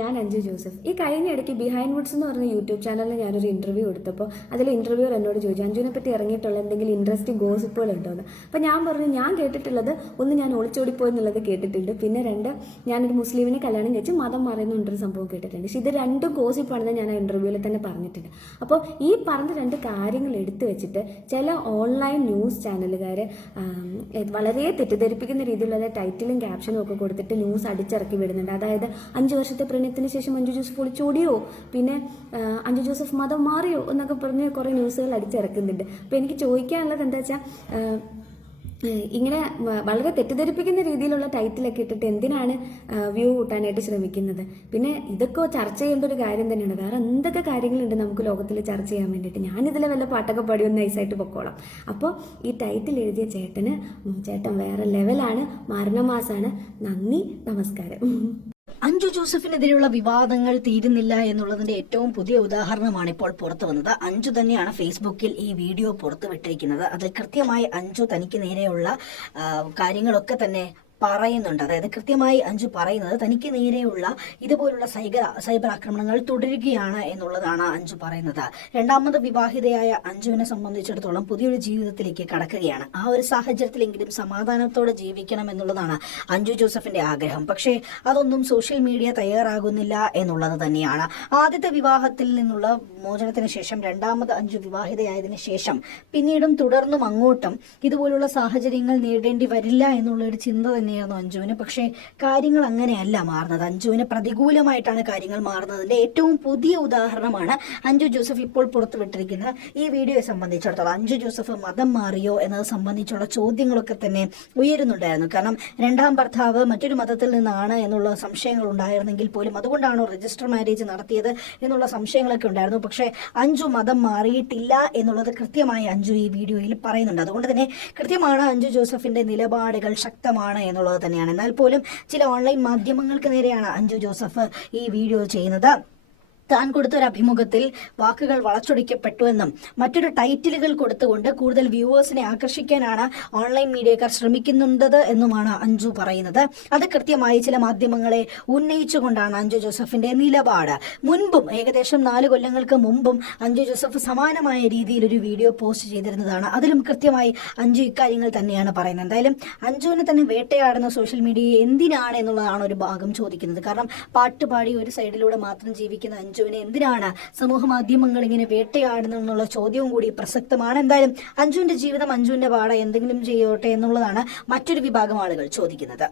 ഞാൻ അഞ്ജു ജോസഫ്. ഈ കഴിഞ്ഞ ഇടയ്ക്ക് ബിഹൈൻഡ് വുഡ്സ് എന്ന് പറഞ്ഞ യൂട്യൂബ് ചാനലിൽ ഞാനൊരു ഇന്റർവ്യൂ എടുത്തപ്പോൾ അതിൽ ഇന്റർവ്യൂർ എന്നോട് ചോദിച്ചു അഞ്ജുവിനെ പറ്റി ഇറങ്ങിയിട്ടുള്ള എന്തെങ്കിലും ഇൻട്രസ്റ്റിംഗ് ഗോസിപ്പുകൾ ഉണ്ടോയെന്ന്. അപ്പോൾ ഞാൻ പറഞ്ഞു ഞാൻ കേട്ടിട്ടുള്ളത് ഒന്ന്, ഞാൻ ഒളിച്ചോടിപ്പോയി എന്നുള്ളത് കേട്ടിട്ടുണ്ട്. പിന്നെ രണ്ട്, ഞാനൊരു മുസ്ലിമിനെ കല്യാണം കഴിച്ച് മതം മാറുന്നുണ്ടൊരു സംഭവം കേട്ടിട്ടുണ്ട്. പക്ഷെ ഇത് രണ്ടും ഗോസിപ്പാണെന്ന് ഞാൻ ആ ഇന്റർവ്യൂവിൽ തന്നെ പറഞ്ഞിട്ടുണ്ട്. അപ്പോൾ ഈ പറഞ്ഞ രണ്ട് കാര്യങ്ങൾ എടുത്തു വെച്ചിട്ട് ചില ഓൺലൈൻ ന്യൂസ് ചാനലുകാർ വളരെ തെറ്റിദ്ധരിപ്പിക്കുന്ന രീതിയിലുള്ള ടൈറ്റിലും ക്യാപ്ഷനും ഒക്കെ കൊടുത്തിട്ട് ന്യൂസ് അടിച്ചിറക്കി വിടുന്നുണ്ട്. അതായത് 5 വർഷത്തെ പ്രണയത്തിന് ശേഷം അഞ്ജു ജോസഫ് ഒളിച്ചോടിയോ, പിന്നെ അഞ്ജു ജോസഫ് മതം മാറിയോ എന്നൊക്കെ പറഞ്ഞ് കുറേ ന്യൂസുകൾ അടിച്ചിറക്കുന്നുണ്ട്. അപ്പോൾ എനിക്ക് ചോദിക്കാനുള്ളത് എന്താ വെച്ചാൽ, ഇങ്ങനെ വളരെ തെറ്റിദ്ധരിപ്പിക്കുന്ന രീതിയിലുള്ള ടൈറ്റിലൊക്കെ ഇട്ടിട്ട് എന്തിനാണ് വ്യൂ കൂട്ടാനായിട്ട് ശ്രമിക്കുന്നത്? പിന്നെ ഇതൊക്കെ ചർച്ച ചെയ്യേണ്ട ഒരു കാര്യം തന്നെയാണ്. വേറെ എന്തൊക്കെ കാര്യങ്ങളുണ്ട് നമുക്ക് ലോകത്തിൽ ചർച്ച ചെയ്യാൻ വേണ്ടിയിട്ട്. ഞാനിതിലെ വല്ല പാട്ടൊക്കെ പാടി ഒന്ന് നൈസായിട്ട് പൊക്കോളാം. അപ്പോൾ ഈ ടൈറ്റിൽ എഴുതിയ ചേട്ടൻ വേറെ ലെവലാണ്, മാരണമാസാണ്. നന്ദി, നമസ്കാരം. അഞ്ജു ജോസഫിനെതിരെയുള്ള വിവാദങ്ങൾ തീരുന്നില്ല എന്നുള്ളതിന്റെ ഏറ്റവും പുതിയ ഉദാഹരണമാണ് ഇപ്പോൾ പുറത്തു വന്നത്. അഞ്ജു തന്നെയാണ് ഫേസ്ബുക്കിൽ ഈ വീഡിയോ പുറത്തുവിട്ടിരിക്കുന്നത്. അതിൽ കൃത്യമായി അഞ്ജു തനിക്ക് നേരെയുള്ള കാര്യങ്ങളൊക്കെ തന്നെ പറയുന്നുണ്ട്. അതായത് കൃത്യമായി അഞ്ജു പറയുന്നത് തനിക്ക് നേരെയുള്ള ഇതുപോലുള്ള സൈബർ ആക്രമണങ്ങൾ തുടരുകയാണ് എന്നുള്ളതാണ് അഞ്ജു പറയുന്നത്. രണ്ടാമത് വിവാഹിതയായ അഞ്ജുവിനെ സംബന്ധിച്ചിടത്തോളം പുതിയൊരു ജീവിതത്തിലേക്ക് കടക്കുകയാണ്. ആ ഒരു സാഹചര്യത്തിലെങ്കിലും സമാധാനത്തോടെ ജീവിക്കണം എന്നുള്ളതാണ് അഞ്ജു ജോസഫിന്റെ ആഗ്രഹം. പക്ഷേ അതൊന്നും സോഷ്യൽ മീഡിയ തയ്യാറാകുന്നില്ല എന്നുള്ളത് തന്നെയാണ്. ആദ്യത്തെ വിവാഹത്തിൽ നിന്നുള്ള മോചനത്തിന് ശേഷം രണ്ടാമത് അഞ്ജു വിവാഹിതയായതിനു ശേഷം പിന്നീടും തുടർന്നും അങ്ങോട്ടും ഇതുപോലുള്ള സാഹചര്യങ്ങൾ നേരിടേണ്ടി വരില്ല എന്നുള്ളൊരു ചിന്ത തന്നെയായിരുന്നു അഞ്ജുവിന്. പക്ഷേ കാര്യങ്ങൾ അങ്ങനെയല്ല മാറുന്നത്. അഞ്ജുവിന് പ്രതികൂലമായിട്ടാണ് കാര്യങ്ങൾ മാറുന്നതിന്റെ ഏറ്റവും പുതിയ ഉദാഹരണമാണ് അഞ്ജു ജോസഫ് ഇപ്പോൾ പുറത്തുവിട്ടിരിക്കുന്ന ഈ വീഡിയോയെ സംബന്ധിച്ചിടത്തോളം. അഞ്ജു ജോസഫ് മതം മാറിയോ എന്നത് സംബന്ധിച്ചുള്ള ചോദ്യങ്ങളൊക്കെ തന്നെ ഉയരുന്നുണ്ടായിരുന്നു. കാരണം രണ്ടാം ഭർത്താവ് മറ്റൊരു മതത്തിൽ നിന്നാണ് എന്നുള്ള സംശയങ്ങൾ ഉണ്ടായിരുന്നെങ്കിൽ പോലും അതുകൊണ്ടാണോ രജിസ്റ്റർ മാരേജ് നടത്തിയത് എന്നുള്ള സംശയങ്ങളൊക്കെ ഉണ്ടായിരുന്നു. പക്ഷേ അഞ്ജു മതം മാറിയിട്ടില്ല എന്നുള്ളത് കൃത്യമായി അഞ്ജു ഈ വീഡിയോയിൽ പറയുന്നുണ്ട്. അതുകൊണ്ട് തന്നെ കൃത്യമാണ് അഞ്ജു ജോസഫിന്റെ നിലപാടുകൾ ശക്തമാണ് എന്നുള്ളത് തന്നെയാണ്. എന്നാൽ പോലും ചില ഓൺലൈൻ മാധ്യമങ്ങൾക്ക് നേരെയാണ് അഞ്ജു ജോസഫ് ഈ വീഡിയോ ചെയ്യുന്നത്. താൻ കൊടുത്തൊരു അഭിമുഖത്തിൽ വാക്കുകൾ വളച്ചൊടിക്കപ്പെട്ടുവെന്നും മറ്റൊരു ടൈറ്റിലുകൾ കൊടുത്തുകൊണ്ട് കൂടുതൽ വ്യൂവേഴ്സിനെ ആകർഷിക്കാനാണ് ഓൺലൈൻ മീഡിയക്കാർ ശ്രമിക്കുന്നുണ്ടത് എന്നുമാണ് അഞ്ജു പറയുന്നത്. അത് കൃത്യമായി ചില മാധ്യമങ്ങളെ ഉന്നയിച്ചുകൊണ്ടാണ് അഞ്ജു ജോസഫിന്റെ നിലപാട്. മുൻപും ഏകദേശം 4 കൊല്ലങ്ങൾക്ക് മുമ്പും അഞ്ജു ജോസഫ് സമാനമായ രീതിയിൽ ഒരു വീഡിയോ പോസ്റ്റ് ചെയ്തിരുന്നതാണ്. അതിലും കൃത്യമായി അഞ്ജു ഇക്കാര്യങ്ങൾ തന്നെയാണ് പറയുന്നത്. എന്തായാലും അഞ്ജുവിനെ തന്നെ വേട്ടയാടുന്ന സോഷ്യൽ മീഡിയയെ എന്തിനാണ് എന്നുള്ളതാണ് ഒരു ഭാഗം ചോദിക്കുന്നത്. കാരണം പാട്ടുപാടി ഒരു സൈഡിലൂടെ മാത്രം ജീവിക്കുന്ന അഞ്ജുവിനെ എന്തിനാണ് സമൂഹ മാധ്യമങ്ങൾ ഇങ്ങനെ വേട്ടയാടുന്നുള്ള ചോദ്യവും കൂടി പ്രസക്തമാണ്. എന്തായാലും അഞ്ജുവിന്റെ ജീവിതം അഞ്ജുവിന്റെ പാട എന്തെങ്കിലും ചെയ്യോട്ടെ എന്നുള്ളതാണ് മറ്റൊരു വിഭാഗം ആളുകൾ ചോദിക്കുന്നത്.